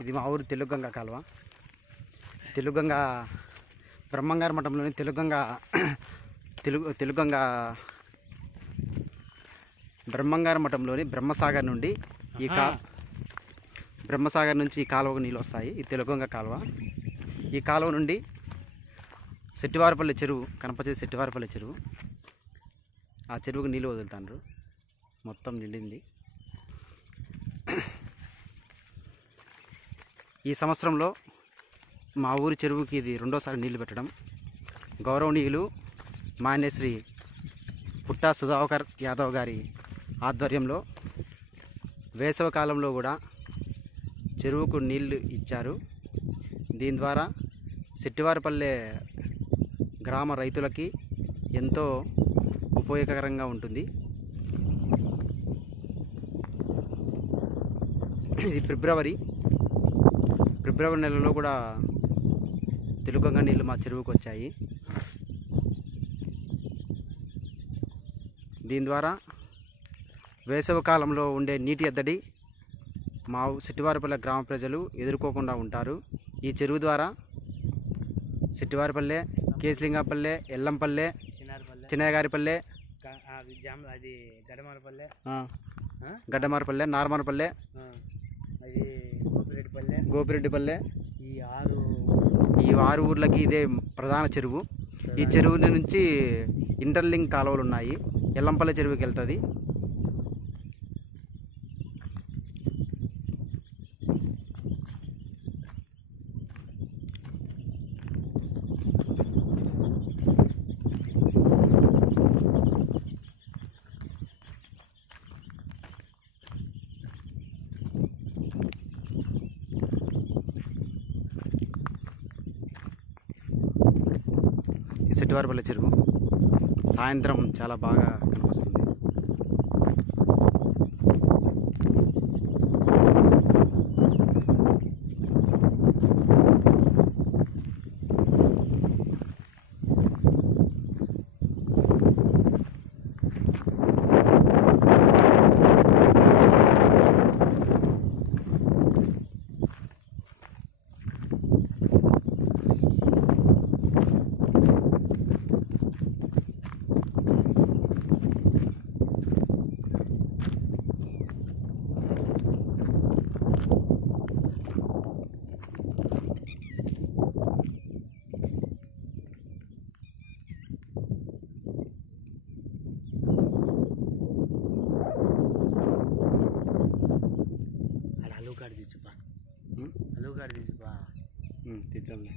ఇది మా ఊరు తెలుగంగ కాలువ. తెలుగంగ బ్రహ్మంగారి మఠంలోని తెలుగంగ బ్రహ్మంగారి మఠంలోని బ్రహ్మసాగర్ నుండి బ్రహ్మసాగర్ నుంచి ఈ కాలువకు నీళ్ళు వస్తాయి. ఈ తెలుగంగ కాలువ. ఈ కాలువ నుండి సెట్టివారిపల్లి చెరువు కనపచ్చేది. సెట్టివారిపల్లి చెరువు, ఆ చెరువుకు నీళ్ళు వదులుతాండ్రు. మొత్తం నిండింది. ఈ సంవత్సరంలో మా ఊరి చెరువుకి ఇది రెండోసారి నీళ్లు పెట్టడం. గౌరవనీయులు మాన్యశ్రీ పుట్టా సుధాకర్ యాదవ్ గారి ఆధ్వర్యంలో వేసవ కాలంలో కూడా చెరువుకు నీళ్లు ఇచ్చారు. దీని ద్వారా సెట్టివారిపల్లె గ్రామ రైతులకి ఎంతో ఉపయోగకరంగా ఉంటుంది. ఇది ఫిబ్రవరి నెలలో కూడా తెలుగంగ నీళ్ళు మా చెరువుకు వచ్చాయి. దీని ద్వారా వేసవి కాలంలో ఉండే నీటి ఎద్దడి మా సెట్టివారిపల్లె గ్రామ ప్రజలు ఎదుర్కోకుండా ఉంటారు. ఈ చెరువు ద్వారా సెట్టివారిపల్లె, కేశలింగపల్లె, ఎల్లంపల్లె, చిన్నగారిపల్లె, గడ్డమారపల్లె, నార్మనపల్లె, గోపిరెడ్డిపల్లె, ఈ ఆరు ఊర్లకి ఇదే ప్రధాన చెరువు. ఈ చెరువు నుంచి ఇంటర్లింక్ కాలువలు ఉన్నాయి. ఎల్లంపల్లె చెరువుకి వెళ్తుంది. ఈ సెట్టివారిపల్లె చెరువు సాయంత్రం చాలా బాగా కనిపిస్తుంది. అలుగాడు తీసుకో తెచ్చాంలే.